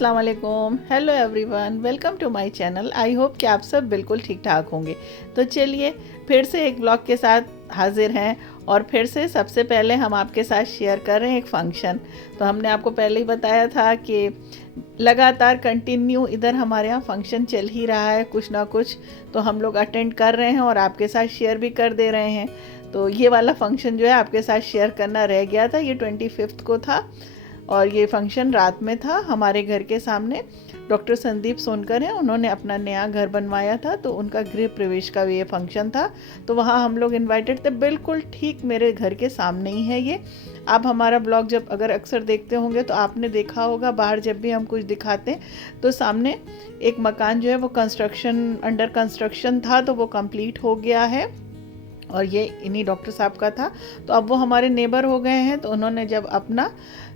अस्सलाम वालेकुम, hello everyone, welcome to my channel. I hope कि आप सब बिल्कुल ठीक ठाक होंगे। तो चलिए फिर से एक ब्लॉग के साथ हाजिर हैं और फिर से सबसे पहले हम आपके साथ शेयर कर रहे हैं एक फ़ंक्शन। तो हमने आपको पहले ही बताया था कि लगातार कंटिन्यू इधर हमारे यहाँ फ़ंक्शन चल ही रहा है, कुछ ना कुछ तो हम लोग अटेंड कर रहे हैं और आपके साथ शेयर भी कर दे रहे हैं। तो ये वाला फ़ंक्शन जो है आपके साथ शेयर करना रह गया था, ये 25 को था और ये फंक्शन रात में था। हमारे घर के सामने डॉक्टर संदीप सोनकर हैं, उन्होंने अपना नया घर बनवाया था तो उनका गृह प्रवेश का ये फंक्शन था। तो वहाँ हम लोग इनवाइटेड थे, बिल्कुल ठीक मेरे घर के सामने ही है ये। आप हमारा ब्लॉग जब अगर अक्सर देखते होंगे तो आपने देखा होगा, बाहर जब भी हम कुछ दिखाते हैं तो सामने एक मकान जो है वो अंडर कंस्ट्रक्शन था, तो वो कंप्लीट हो गया है और ये इन्हीं डॉक्टर साहब का था। तो अब वो हमारे नेबर हो गए हैं। तो उन्होंने जब अपना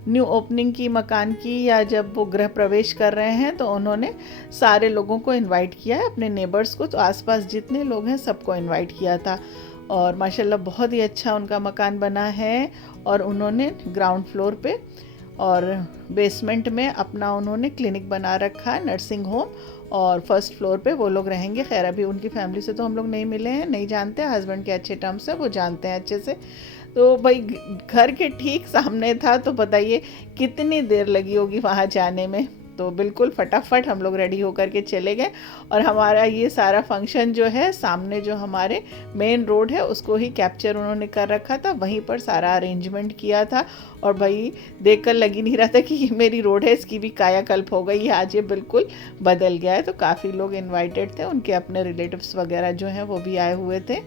न्यू ओपनिंग की मकान की, या जब वो गृह प्रवेश कर रहे हैं, तो उन्होंने सारे लोगों को इनवाइट किया है, अपने नेबर्स को। तो आसपास जितने लोग हैं सबको इनवाइट किया था और माशाल्लाह बहुत ही अच्छा उनका मकान बना है। और उन्होंने ग्राउंड फ्लोर पे और बेसमेंट में अपना उन्होंने क्लिनिक बना रखा है, नर्सिंग होम, और फर्स्ट फ्लोर पे वो लोग रहेंगे। खैर अभी उनकी फैमिली से तो हम लोग नहीं मिले हैं, नहीं जानते, हस्बैंड के अच्छे टर्म्स है, वो जानते हैं अच्छे से। तो भाई घर के ठीक सामने था, तो बताइए कितनी देर लगी होगी वहाँ जाने में। तो बिल्कुल फटाफट हम लोग रेडी होकर के चले गए और हमारा ये सारा फंक्शन जो है सामने जो हमारे मेन रोड है उसको ही कैप्चर उन्होंने कर रखा था, वहीं पर सारा अरेंजमेंट किया था। और भाई देखकर लग ही नहीं रहा था कि ये मेरी रोड है, इसकी भी कायाकल्प हो गई है, आज ये बिल्कुल बदल गया है। तो काफ़ी लोग इन्वाइटेड थे, उनके अपने रिलेटिव्स वगैरह जो हैं वो भी आए हुए थे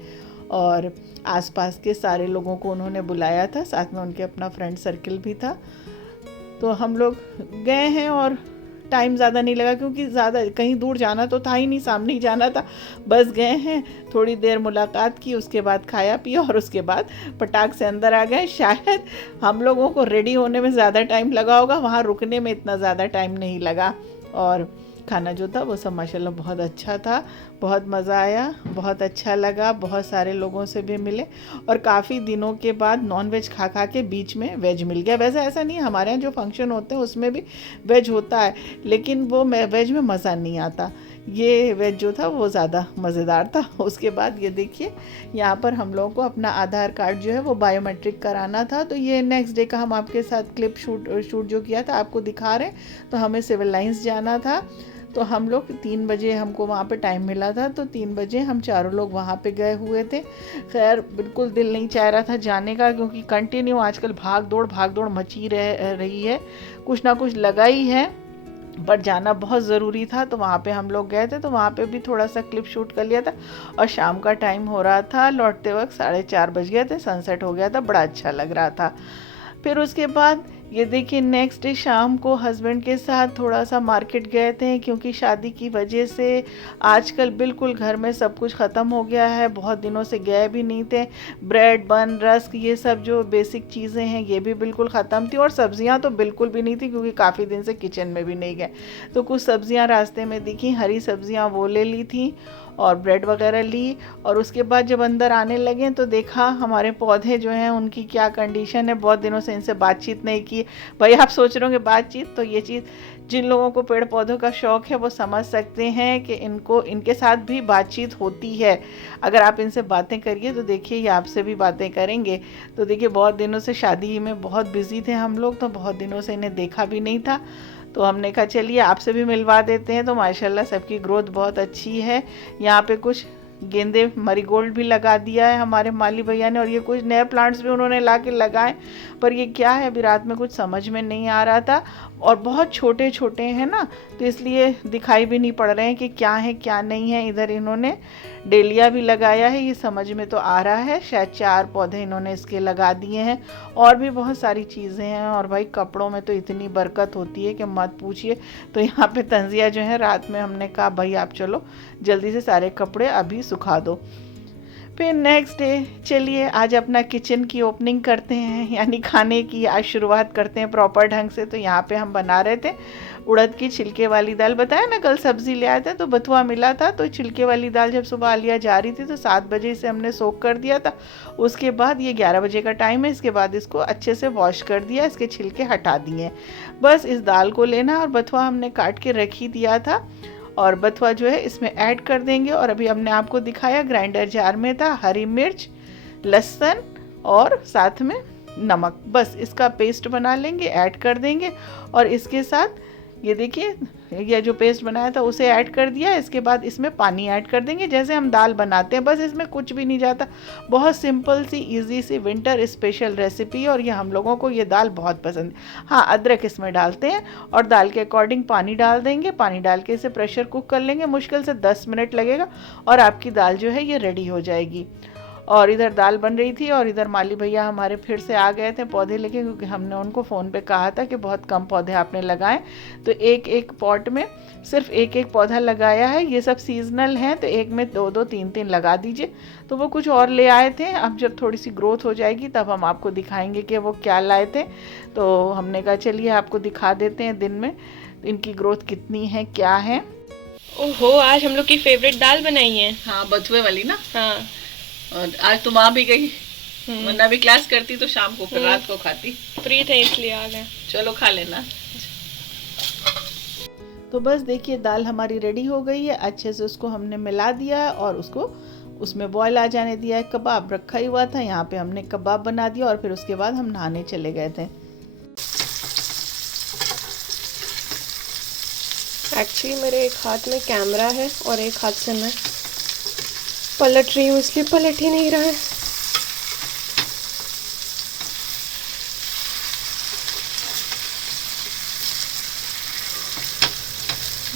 और आसपास के सारे लोगों को उन्होंने बुलाया था, साथ में उनके अपना फ्रेंड सर्किल भी था। तो हम लोग गए हैं और टाइम ज़्यादा नहीं लगा, क्योंकि ज़्यादा कहीं दूर जाना तो था ही नहीं, सामने ही जाना था। बस गए हैं, थोड़ी देर मुलाकात की, उसके बाद खाया पिया और उसके बाद पटाख से अंदर आ गए। शायद हम लोगों को रेडी होने में ज़्यादा टाइम लगा होगा, वहाँ रुकने में इतना ज़्यादा टाइम नहीं लगा। और खाना जो था वो सब माशाल्लाह बहुत अच्छा था, बहुत मज़ा आया, बहुत अच्छा लगा, बहुत सारे लोगों से भी मिले और काफ़ी दिनों के बाद नॉन वेज खा खा के बीच में वेज मिल गया। वैसे ऐसा नहीं है, हमारे यहाँ जो फंक्शन होते हैं उसमें भी वेज होता है, लेकिन वो वेज में मज़ा नहीं आता। ये वेज जो था वो ज़्यादा मज़ेदार था। उसके बाद ये देखिए, यहाँ पर हम लोगों को अपना आधार कार्ड जो है वो बायोमेट्रिक कराना था। तो ये नेक्स्ट डे का हम आपके साथ क्लिप शूट जो किया था आपको दिखा रहे हैं। तो हमें सिविल लाइंस जाना था, तो हम लोग 3 बजे हमको वहाँ पे टाइम मिला था, तो 3 बजे हम चारों लोग वहाँ पे गए हुए थे। खैर बिल्कुल दिल नहीं चाह रहा था जाने का, क्योंकि कंटिन्यू आजकल भाग दौड़ मची रही है, कुछ ना कुछ लगा ही है, पर जाना बहुत ज़रूरी था। तो वहाँ पे हम लोग गए थे, तो वहाँ पे भी थोड़ा सा क्लिप शूट कर लिया था। और शाम का टाइम हो रहा था, लौटते वक्त 4:30 बज गए थे, सनसेट हो गया था, बड़ा अच्छा लग रहा था। फिर उसके बाद ये देखिए नेक्स्ट डे शाम को हस्बैंड के साथ थोड़ा सा मार्केट गए थे, क्योंकि शादी की वजह से आजकल बिल्कुल घर में सब कुछ ख़त्म हो गया है, बहुत दिनों से गए भी नहीं थे। ब्रेड बन रस्क ये सब जो बेसिक चीज़ें हैं ये भी बिल्कुल ख़त्म थी, और सब्जियां तो बिल्कुल भी नहीं थी, क्योंकि काफ़ी दिन से किचन में भी नहीं गए। तो कुछ सब्जियां रास्ते में दिखी, हरी सब्जियां वो ले ली थी और ब्रेड वगैरह ली। और उसके बाद जब अंदर आने लगे तो देखा हमारे पौधे जो हैं उनकी क्या कंडीशन है, बहुत दिनों से इनसे बातचीत नहीं की। भाई आप सोच रहे होंगे बातचीत, तो ये चीज़ जिन लोगों को पेड़ पौधों का शौक़ है वो समझ सकते हैं कि इनके साथ भी बातचीत होती है। अगर आप इनसे बातें करिए तो देखिए ये आपसे भी बातें करेंगे। तो देखिए बहुत दिनों से शादी में बहुत बिजी थे हम लोग, तो बहुत दिनों से इन्हें देखा भी नहीं था। तो हमने कहा चलिए आपसे भी मिलवा देते हैं। तो माशाल्लाह सबकी ग्रोथ बहुत अच्छी है। यहाँ पे कुछ गेंदे मरीगोल्ड भी लगा दिया है हमारे माली भैया ने, और ये कुछ नए प्लांट्स भी उन्होंने ला के लगाए, पर ये क्या है अभी रात में कुछ समझ में नहीं आ रहा था। और बहुत छोटे छोटे हैं ना, तो इसलिए दिखाई भी नहीं पड़ रहे हैं कि क्या है क्या नहीं है। इधर इन्होंने डेलिया भी लगाया है, ये समझ में तो आ रहा है, शायद 4 पौधे इन्होंने इसके लगा दिए हैं। और भी बहुत सारी चीज़ें हैं, और भाई कपड़ों में तो इतनी बरकत होती है कि मत पूछिए। तो यहाँ पे तंजिया जो है, रात में हमने कहा भाई आप चलो जल्दी से सारे कपड़े अभी सुखा दो। फिर नेक्स्ट डे चलिए आज अपना किचन की ओपनिंग करते हैं, यानी खाने की आज शुरुआत करते हैं प्रॉपर ढंग से। तो यहाँ पे हम बना रहे थे उड़द की छिलके वाली दाल, बताया ना कल सब्ज़ी ले आए थे तो बथुआ मिला था, तो छिलके वाली दाल जब सुबह आलिया जा रही थी तो 7 बजे से हमने सोक कर दिया था। उसके बाद ये 11 बजे का टाइम है, इसके बाद इसको अच्छे से वॉश कर दिया, इसके छिलके हटा दिए। बस इस दाल को लेना और बथुआ हमने काट के रख ही दिया था, और बथुआ जो है इसमें ऐड कर देंगे। और अभी हमने आपको दिखाया ग्राइंडर जार में था हरी मिर्च, लहसुन और साथ में नमक, बस इसका पेस्ट बना लेंगे, ऐड कर देंगे। और इसके साथ ये देखिए यह जो पेस्ट बनाया था उसे ऐड कर दिया। इसके बाद इसमें पानी ऐड कर देंगे जैसे हम दाल बनाते हैं, बस इसमें कुछ भी नहीं जाता। बहुत सिंपल सी इजी सी विंटर स्पेशल रेसिपी, और ये हम लोगों को ये दाल बहुत पसंद है। हाँ, अदरक इसमें डालते हैं और दाल के अकॉर्डिंग पानी डाल देंगे। पानी डाल के इसे प्रेशर कुक कर लेंगे, मुश्किल से 10 मिनट लगेगा और आपकी दाल जो है ये रेडी हो जाएगी। और इधर दाल बन रही थी और इधर माली भैया हमारे फिर से आ गए थे पौधे लेके, क्योंकि हमने उनको फ़ोन पे कहा था कि बहुत कम पौधे आपने लगाए, तो एक एक पॉट में सिर्फ एक एक पौधा लगाया है। ये सब सीजनल हैं तो एक में 2-2 3-3 लगा दीजिए। तो वो कुछ और ले आए थे, अब जब थोड़ी सी ग्रोथ हो जाएगी तब हम आपको दिखाएंगे कि वो क्या लाए थे। तो हमने कहा चलिए आपको दिखा देते हैं दिन में इनकी ग्रोथ कितनी है क्या है। ओहो, आज हम लोग की फेवरेट दाल बनाई है। हाँ, बथुए वाली ना। हाँ, और आज तुम आ भी गई, वरना भी क्लास करती तो शाम को फिर रात को खाती। फ्री थे इसलिए आ गए। चलो खा लेना। तो बस देखिए दाल हमारी रेडी हो गई है, अच्छे से उसको हमने मिला दिया है और उसको उसमें बॉयल आ जाने दिया है। कबाब रखा ही हुआ था, यहाँ पे हमने कबाब बना दिया और फिर उसके बाद हम नहाने चले गए थे। एक्चुअली मेरे एक हाथ में कैमरा है और एक हाथ से मैं पलट रही हूँ, इसलिए पलट ही नहीं रहा है।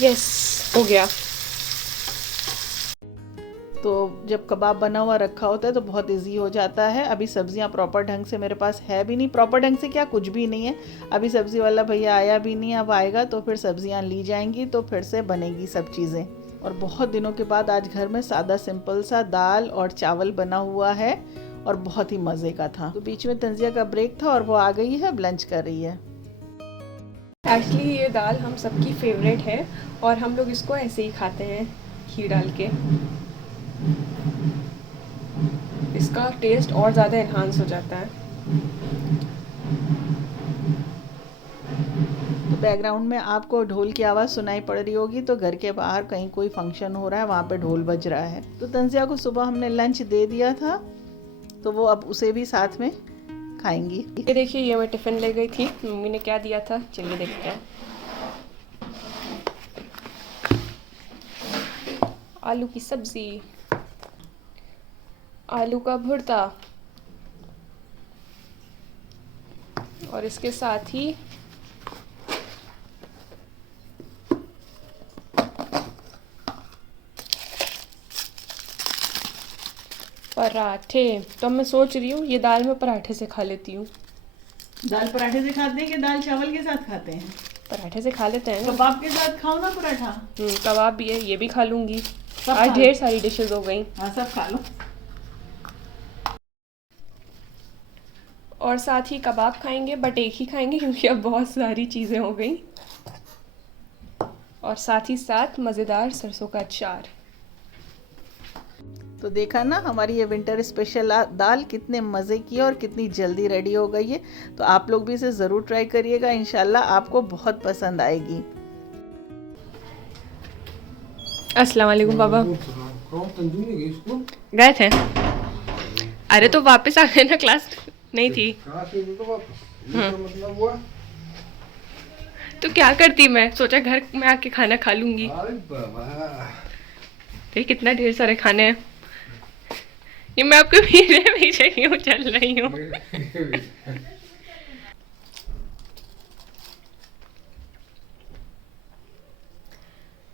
यस, हो गया। तो जब कबाब बना हुआ रखा होता है तो बहुत इजी हो जाता है। अभी सब्जियां प्रॉपर ढंग से मेरे पास है भी नहीं, प्रॉपर ढंग से क्या कुछ भी नहीं है। अभी सब्जी वाला भैया आया भी नहीं, अब आएगा तो फिर सब्जियां ली जाएंगी तो फिर से बनेगी सब चीज़ें। और बहुत दिनों के बाद आज घर में सादा सिंपल सा दाल और चावल बना हुआ है और बहुत ही मज़े का था। तो बीच में तंजिया का ब्रेक था और वो आ गई है, लंच कर रही है। एक्चुअली ये दाल हम सबकी फेवरेट है और हम लोग इसको ऐसे ही खाते हैं, घी डाल के। इसका टेस्ट और ज़्यादा एनहांस हो जाता है। तो बैकग्राउंड में आपको ढोल की आवाज़ सुनाई पड़ रही होगी, तो घर के बाहर कहीं कोई फंक्शन हो रहा है, वहाँ पे ढोल बज रहा है। तो तंजिया को सुबह हमने लंच दे दिया था तो वो अब उसे भी साथ में खाएंगी। ये देखिए, ये मैं टिफ़िन ले गई थी, मम्मी ने क्या दिया था, चलिए देखते हैं। आलू की सब्ज़ी, आलू का भुर्ता और इसके साथ ही पराठे। तो मैं सोच रही हूँ ये दाल में पराठे से खा लेती हूँ। दाल पराठे से खाते हैं कि दाल चावल के साथ खाते हैं? पराठे से खा लेते हैं ना। कबाब के साथ खाओ ना पराठा। कबाब भी है, ये भी खा लूँगी। सब आज खा ढेर लो। सारी डिशेस हो गई। हाँ, सब खा लो। और साथ ही कबाब खाएंगे, बट एक ही खाएंगे क्योंकि अब बहुत सारी चीज़ें हो गई। और साथ ही साथ मज़ेदार सरसों का अचार। तो देखा ना हमारी ये विंटर स्पेशल दाल कितने मज़े की और कितनी जल्दी रेडी हो गई है। तो आप लोग भी इसे ज़रूर ट्राई करिएगा, इंशाल्लाह आपको बहुत पसंद आएगी। अस्सलाम वालेकुम पापा। गए थे? अरे तो वापस आ गए ना, क्लास नहीं थी। तो क्या करती, मैं सोचा घर में आके खाना खा लूंगी। देखिए कितना ढेर सारे खाने हैं। ये मैं आपके पीछे पीछे क्यों चल रही हूँ?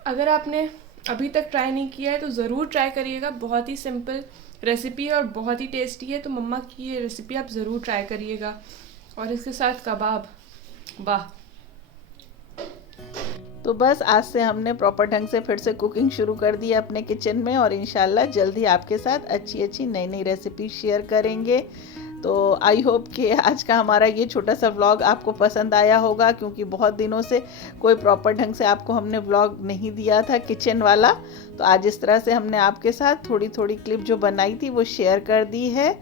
अगर आपने अभी तक ट्राई नहीं किया है तो ज़रूर ट्राई करिएगा। बहुत ही सिंपल रेसिपी है और बहुत ही टेस्टी है। तो मम्मा की ये रेसिपी आप ज़रूर ट्राई करिएगा। और इसके साथ कबाब, वाह। तो बस आज से हमने प्रॉपर ढंग से फिर से कुकिंग शुरू कर दी है अपने किचन में, और इंशाल्लाह जल्दी आपके साथ अच्छी अच्छी नई नई रेसिपी शेयर करेंगे। तो आई होप कि आज का हमारा ये छोटा सा व्लॉग आपको पसंद आया होगा, क्योंकि बहुत दिनों से कोई प्रॉपर ढंग से आपको हमने व्लॉग नहीं दिया था किचन वाला। तो आज इस तरह से हमने आपके साथ थोड़ी थोड़ी क्लिप जो बनाई थी वो शेयर कर दी है।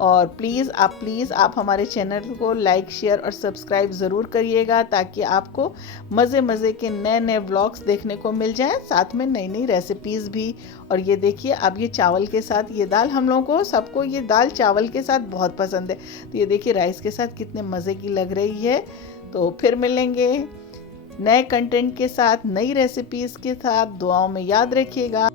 और प्लीज़ आप हमारे चैनल को लाइक शेयर और सब्सक्राइब ज़रूर करिएगा, ताकि आपको मज़े मज़े के नए नए व्लॉग्स देखने को मिल जाएं, साथ में नई नई रेसिपीज़ भी। और ये देखिए, अब ये चावल के साथ ये दाल, हम लोगों को सबको ये दाल चावल के साथ बहुत पसंद है। तो ये देखिए राइस के साथ कितने मज़े की लग रही है। तो फिर मिलेंगे नए कंटेंट के साथ, नई रेसिपीज़ के साथ। दुआओं में याद रखिएगा।